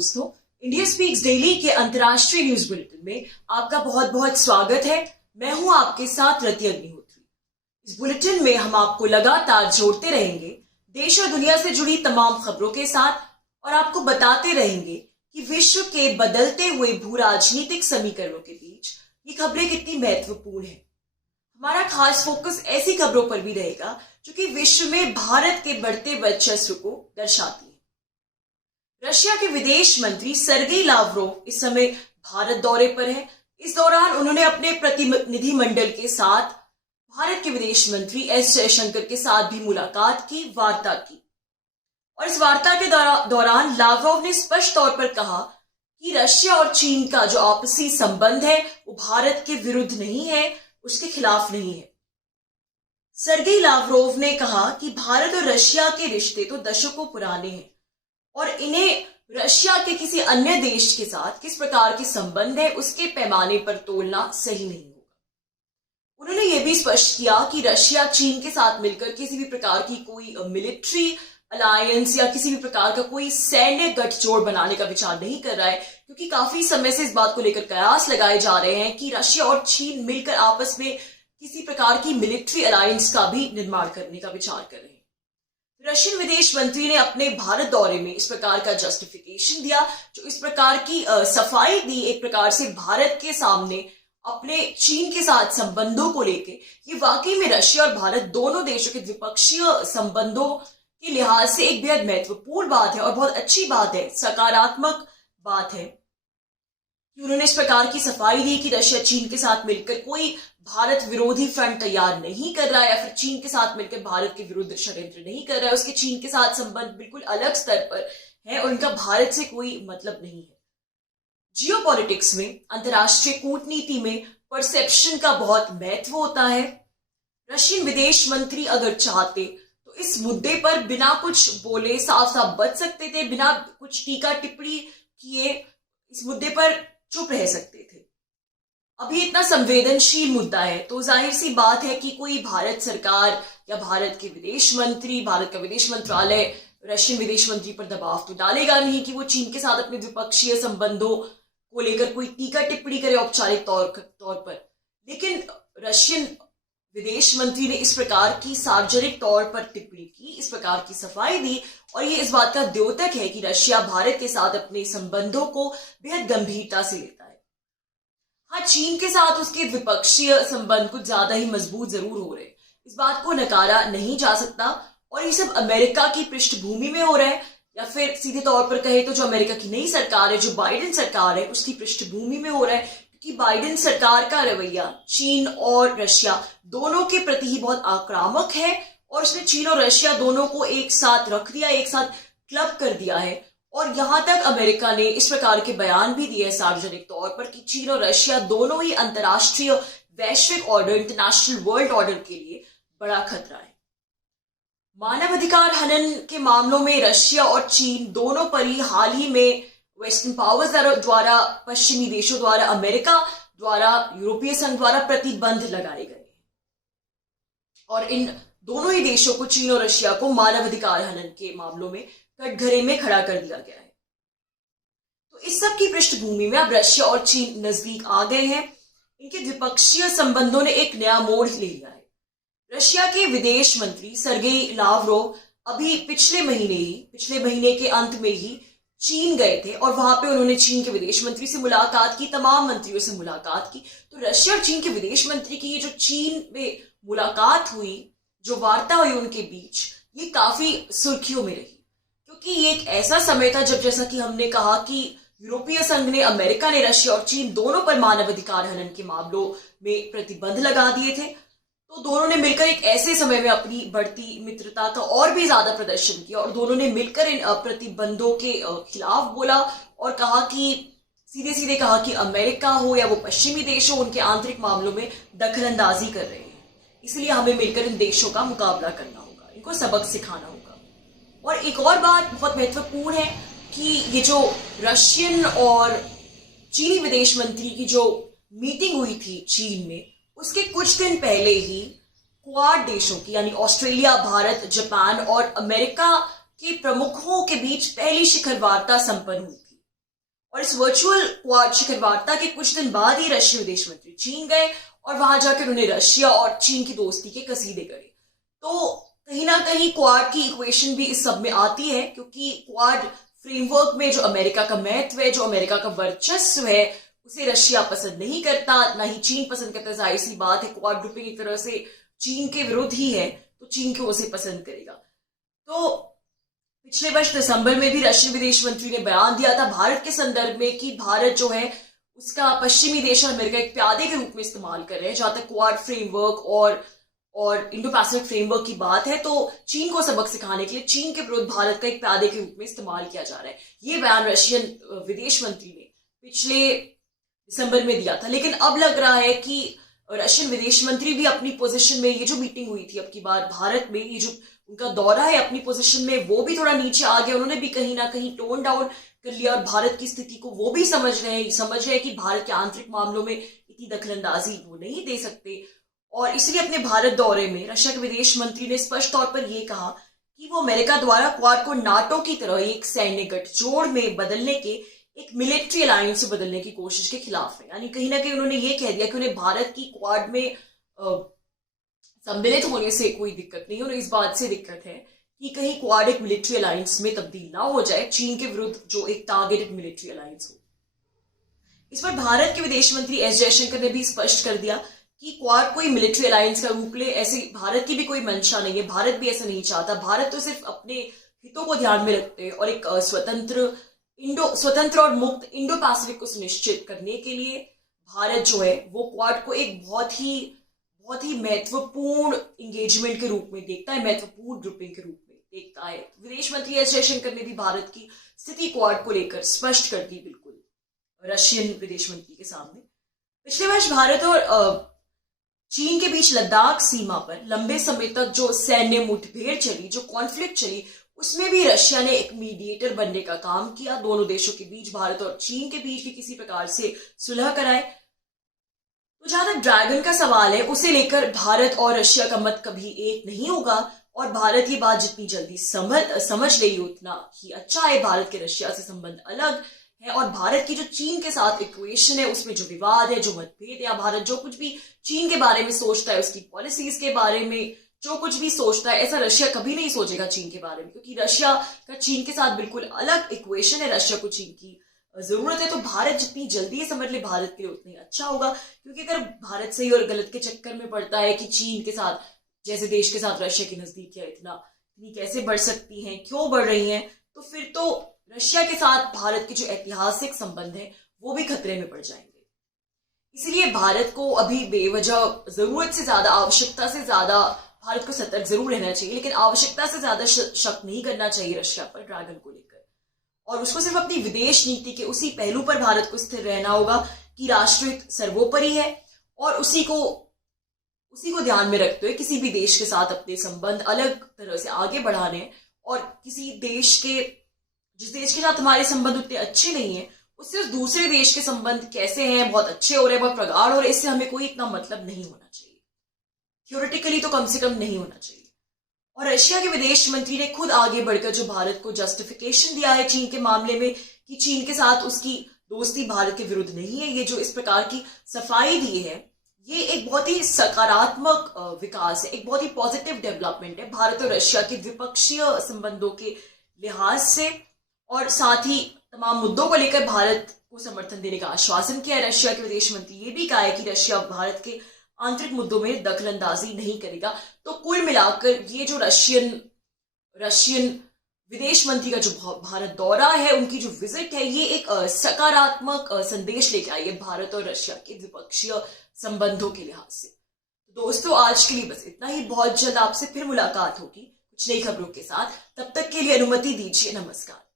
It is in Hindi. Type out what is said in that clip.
दोस्तों, इंडिया स्पीक्स डेली के अंतर्राष्ट्रीय न्यूज बुलेटिन में आपका बहुत बहुत स्वागत है। मैं हूं आपके साथ रति अग्निहोत्री। इस बुलेटिन में हम आपको लगातार जोड़ते रहेंगे देश और दुनिया से जुड़ी तमाम खबरों के साथ और आपको बताते रहेंगे कि विश्व के बदलते हुए भू राजनीतिक समीकरणों के बीच ये खबरें कितनी महत्वपूर्ण है। हमारा खास फोकस ऐसी खबरों पर भी रहेगा जो कि विश्व में भारत के बढ़ते वर्चस्व को दर्शाती है। रशिया के विदेश मंत्री सर्गेई लावरोव इस समय भारत दौरे पर है। इस दौरान उन्होंने अपने प्रतिनिधिमंडल के साथ भारत के विदेश मंत्री एस जयशंकर के साथ भी मुलाकात की, वार्ता की। और इस वार्ता के दौरान लावरोव ने स्पष्ट तौर पर कहा कि रशिया और चीन का जो आपसी संबंध है वो भारत के विरुद्ध नहीं है, उसके खिलाफ नहीं है। सर्गेई लावरोव ने कहा कि भारत और रशिया के रिश्ते तो दशकों पुराने हैं और इन्हें रशिया के किसी अन्य देश के साथ किस प्रकार के संबंध है उसके पैमाने पर तोलना सही नहीं होगा। उन्होंने यह भी स्पष्ट किया कि रशिया चीन के साथ मिलकर किसी भी प्रकार की कोई मिलिट्री अलायंस या किसी भी प्रकार का कोई सैन्य गठजोड़ बनाने का विचार नहीं कर रहा है, क्योंकि काफी समय से इस बात को लेकर कयास लगाए जा रहे हैं कि रशिया और चीन मिलकर आपस में किसी प्रकार की मिलिट्री अलायंस का भी निर्माण करने का विचार कर रहे हैं। रशियन विदेश मंत्री ने अपने भारत दौरे में इस प्रकार का जस्टिफिकेशन दिया, जो इस प्रकार की सफाई दी एक प्रकार से भारत के सामने अपने चीन के साथ संबंधों को लेके। ये वाकई में रशिया और भारत दोनों देशों के द्विपक्षीय संबंधों के लिहाज से एक बेहद महत्वपूर्ण बात है और बहुत अच्छी बात है, सकारात्मक बात है कि उन्होंने इस प्रकार की सफाई दी कि रशिया चीन के साथ मिलकर कोई भारत विरोधी फ्रंट तैयार नहीं कर रहा है या फिर चीन के साथ मिलकर भारत के विरुद्ध षड्यंत्र नहीं कर रहा है। उसके चीन के साथ संबंध बिल्कुल अलग स्तर पर है और उनका भारत से कोई मतलब नहीं है। जियोपॉलिटिक्स में, अंतर्राष्ट्रीय कूटनीति में परसेप्शन का बहुत महत्व होता है। रशियन विदेश मंत्री अगर चाहते तो इस मुद्दे पर बिना कुछ बोले साफ साफ बच सकते थे, बिना कुछ टीका टिप्पणी किए इस मुद्दे पर चुप रह सकते थे। अभी इतना संवेदनशील मुद्दा है तो जाहिर सी बात है कि कोई भारत सरकार या भारत के विदेश मंत्री, भारत का विदेश मंत्रालय रशियन विदेश मंत्री पर दबाव तो डालेगा नहीं कि वो चीन के साथ अपने द्विपक्षीय संबंधों को लेकर कोई टीका टिप्पणी करे औपचारिक तौर पर। लेकिन रशियन विदेश मंत्री ने इस प्रकार की सार्वजनिक तौर पर टिप्पणी की, इस प्रकार की सफाई दी और ये इस बात का द्योतक है कि रशिया भारत के साथ अपने संबंधों को बेहद गंभीरता से लेता है। हाँ, चीन के साथ उसके द्विपक्षीय संबंध कुछ ज्यादा ही मजबूत जरूर हो रहे हैं, इस बात को नकारा नहीं जा सकता और ये सब अमेरिका की पृष्ठभूमि में हो रहा है या फिर सीधे तौर पर कहे तो जो अमेरिका की नई सरकार है, जो बाइडेन सरकार है, उसकी पृष्ठभूमि में हो रहा है, क्योंकि बाइडेन सरकार का रवैया चीन और रशिया दोनों के प्रति ही बहुत आक्रामक है और उसने चीन और रशिया दोनों को एक साथ रख दिया, एक साथ क्लब कर दिया है। और यहां तक अमेरिका ने इस प्रकार के बयान भी दिए सार्वजनिक तौर पर कि चीन और रशिया दोनों ही अंतर्राष्ट्रीय वैश्विक ऑर्डर, इंटरनेशनल वर्ल्ड ऑर्डर के लिए बड़ा खतरा है। मानवाधिकार हनन के मामलों में रशिया और चीन दोनों पर ही हाल ही में वेस्टर्न पावर्स द्वारा, पश्चिमी देशों द्वारा, अमेरिका द्वारा, यूरोपीय संघ द्वारा प्रतिबंध लगाए गए और इन दोनों ही देशों को, चीन और रशिया को, मानवाधिकार हनन के मामलों में कटघरे में खड़ा कर दिया गया है। तो इस सब की पृष्ठभूमि में अब रशिया और चीन नजदीक आ गए हैं। इनके द्विपक्षीय संबंधों ने एक नया मोड़ ले लिया है। रशिया के विदेश मंत्री सर्गेई लावरोव अभी पिछले महीने के अंत में ही चीन गए थे और वहां पे उन्होंने चीन के विदेश मंत्री से मुलाकात की, तमाम मंत्रियों से मुलाकात की। तो रशिया और चीन के विदेश मंत्री की ये जो चीन में मुलाकात हुई, जो वार्ता हुई उनके बीच, ये काफी सुर्खियों में रही, क्योंकि ये एक ऐसा समय था जब, जैसा कि हमने कहा कि यूरोपीय संघ ने, अमेरिका ने रशिया और चीन दोनों पर मानवाधिकार हनन के मामलों में प्रतिबंध लगा दिए थे। तो दोनों ने मिलकर एक ऐसे समय में अपनी बढ़ती मित्रता का और भी ज्यादा प्रदर्शन किया और दोनों ने मिलकर इन प्रतिबंधों के खिलाफ बोला और कहा कि सीधे सीधे कहा कि अमेरिका हो या वो पश्चिमी देश हो, उनके आंतरिक मामलों में दखलंदाजी कर रहे हैं, इसलिए हमें मिलकर इन देशों का मुकाबला करना होगा, इनको सबक सिखाना होगा। और एक और बात बहुत महत्वपूर्ण है कि ये जो रशियन और चीनी विदेश मंत्री की जो मीटिंग हुई थी चीन में, उसके कुछ दिन पहले ही क्वाड देशों की यानी ऑस्ट्रेलिया, भारत, जापान और अमेरिका के प्रमुखों के बीच पहली शिखर वार्ता संपन्न हुई थी। और इस वर्चुअल क्वाड शिखर वार्ता के कुछ दिन बाद ही रशियन विदेश मंत्री चीन गए और वहां जाकर उन्होंने रशिया और चीन की दोस्ती के कसीदे करे। तो कहीं ना कहीं क्वाड की इक्वेशन भी इस सब में आती है, क्योंकि क्वाड फ्रेमवर्क में जो अमेरिका का महत्व है, जो अमेरिका का वर्चस्व है, उसे रशिया पसंद नहीं करता, ना ही चीन पसंद करता। जाहिर सी बात है, क्वाड ग्रुपिंग एक तरह से चीन के विरुद्ध ही है, तो चीन क्यों उसे पसंद करेगा। तो पिछले वर्ष दिसंबर में भी रशियन विदेश मंत्री ने बयान दिया था भारत के संदर्भ में कि भारत जो है उसका पश्चिमी देश अमेरिका एक प्यादे के रूप में इस्तेमाल कर रहे हैं। जहां तक क्वाड फ्रेमवर्क और इंडो पैसिफिक फ्रेमवर्क की बात है, तो चीन को सबक सिखाने के लिए चीन के विरुद्ध भारत का एक प्यादे के रूप में इस्तेमाल किया जा रहा है। ये बयान रशियन विदेश मंत्री ने पिछले दिसंबर में दिया था। लेकिन अब लग रहा है कि रशियन विदेश मंत्री भी अपनी पोजीशन में, ये जो मीटिंग हुई थी अब की बार भारत में, ये जो उनका दौरा है अपनी पोजीशन में, वो भी थोड़ा नीचे आ गया। उन्होंने भी कहीं ना कहीं टोन डाउन कर लिया और भारत की स्थिति को वो भी समझ रहे हैं कि भारत के आंतरिक मामलों में इतनी दखलंदाजी वो नहीं दे सकते। और इसलिए अपने भारत दौरे में रशिया के विदेश मंत्री ने स्पष्ट तौर पर यह कहा कि वो अमेरिका द्वारा क्वाड को नाटो की तरह एक सैन्य गठजोड़ में बदलने के, एक मिलिट्री अलायंस से बदलने की कोशिश के खिलाफ है। यानी कहीं ना कहीं उन्होंने ये कह दिया कि उन्हें भारत की क्वाड में सम्मिलित होने से कोई दिक्कत नहीं, उन्हें इस बात से दिक्कत है कि कहीं क्वाड एक मिलिट्री अलायंस में तब्दील ना हो जाए, चीन के विरुद्ध जो एक टारगेटेड मिलिट्री अलायंस हो। इस पर भारत के विदेश मंत्री एस जयशंकर ने भी स्पष्ट कर दिया कि क्वाड कोई मिलिट्री अलायंस का रूप ले, ऐसी भारत की भी कोई मंशा नहीं है, भारत भी ऐसा नहीं चाहता। भारत तो सिर्फ अपने हितों को ध्यान में रखते हैं और एक स्वतंत्र और मुक्त इंडो पैसिफिक को सुनिश्चित करने के लिए भारत जो है वो क्वाड को एक बहुत ही महत्वपूर्ण इंगेजमेंट के रूप में देखता है, महत्वपूर्ण ग्रुपिंग के रूप में देखता है। विदेश मंत्री एस जयशंकर ने भी भारत की स्थिति क्वाड को लेकर स्पष्ट कर दी, बिल्कुल रशियन विदेश मंत्री के सामने। पिछले वर्ष भारत और चीन के बीच लद्दाख सीमा पर लंबे समय तक जो सैन्य मुठभेड़ चली, जो कॉन्फ्लिक्ट चली, उसमें भी रशिया ने एक मीडिएटर बनने का काम किया। दोनों देशों के बीच, भारत और चीन के बीच भी किसी प्रकार से सुलह कराए। तो जहां तक ड्रैगन का सवाल है, उसे लेकर भारत और रशिया का मत कभी एक नहीं होगा और भारत ये बात जितनी जल्दी समझ लेगी उतना ही अच्छा है। भारत के रशिया से संबंध अलग है और भारत की जो चीन के साथ इक्वेशन है, उसमें जो विवाद है, जो मतभेद है, या भारत जो कुछ भी चीन के बारे में सोचता है, उसकी पॉलिसीज के बारे में जो कुछ भी सोचता है, ऐसा रशिया कभी नहीं सोचेगा चीन के बारे में, क्योंकि रशिया का चीन के साथ बिल्कुल अलग इक्वेशन है। रशिया को चीन की जरूरत है, तो भारत जितनी जल्दी समझ ले भारत के लिए उतनी अच्छा होगा। क्योंकि अगर भारत सही और गलत के चक्कर में पड़ता है कि चीन के साथ जैसे देश के साथ रशिया की नजदीकियां इतनी कैसे बढ़ सकती हैं, क्यों बढ़ रही हैं, तो फिर तो रशिया के साथ भारत के जो ऐतिहासिक संबंध है वो भी खतरे में पड़ जाएंगे। इसलिए भारत को अभी बेवजह, जरूरत से ज्यादा, आवश्यकता से ज्यादा भारत को सतर्क जरूर रहना चाहिए, लेकिन आवश्यकता से ज्यादा शक नहीं करना चाहिए रशिया पर ड्रैगन को लेकर। और उसको सिर्फ अपनी विदेश नीति के उसी पहलू पर भारत को स्थिर रहना होगा कि राष्ट्रहित सर्वोपरि है और उसी को ध्यान में रखते हुए किसी भी देश के साथ अपने संबंध अलग तरह से आगे बढ़ाने, और किसी देश के, जिस देश के साथ हमारे संबंध उतने अच्छे नहीं है, उससे उस दूसरे देश के संबंध कैसे हैं, बहुत अच्छे हो रहे हैं, बहुत प्रगाढ़ हो रहे हैं, इससे हमें कोई इतना मतलब नहीं होना चाहिए। थ्योरेटिकली तो कम से कम नहीं होना चाहिए। और रशिया के विदेश मंत्री ने खुद आगे बढ़कर जो भारत को जस्टिफिकेशन दिया है चीन के मामले में, कि चीन के साथ उसकी दोस्ती भारत के विरुद्ध नहीं है, ये जो इस प्रकार की सफाई दी है, ये एक बहुत ही सकारात्मक विकास है, एक बहुत ही पॉजिटिव डेवलपमेंट है भारत और रशिया के द्विपक्षीय संबंधों के लिहाज से। और साथ ही तमाम मुद्दों को लेकर भारत को समर्थन देने का आश्वासन किया है। रशिया के विदेश मंत्री ये भी कहा है कि रशिया भारत के आंतरिक मुद्दों में दखलंदाजी नहीं करेगा। तो कुल मिलाकर ये जो रशियन विदेश मंत्री का जो भारत दौरा है, उनकी जो विजिट है, ये एक सकारात्मक संदेश लेके आई है भारत और रशिया के द्विपक्षीय संबंधों के लिहाज से। दोस्तों, आज के लिए बस इतना ही। बहुत जल्द आपसे फिर मुलाकात होगी कुछ नई खबरों के साथ। तब तक के लिए अनुमति दीजिए। नमस्कार।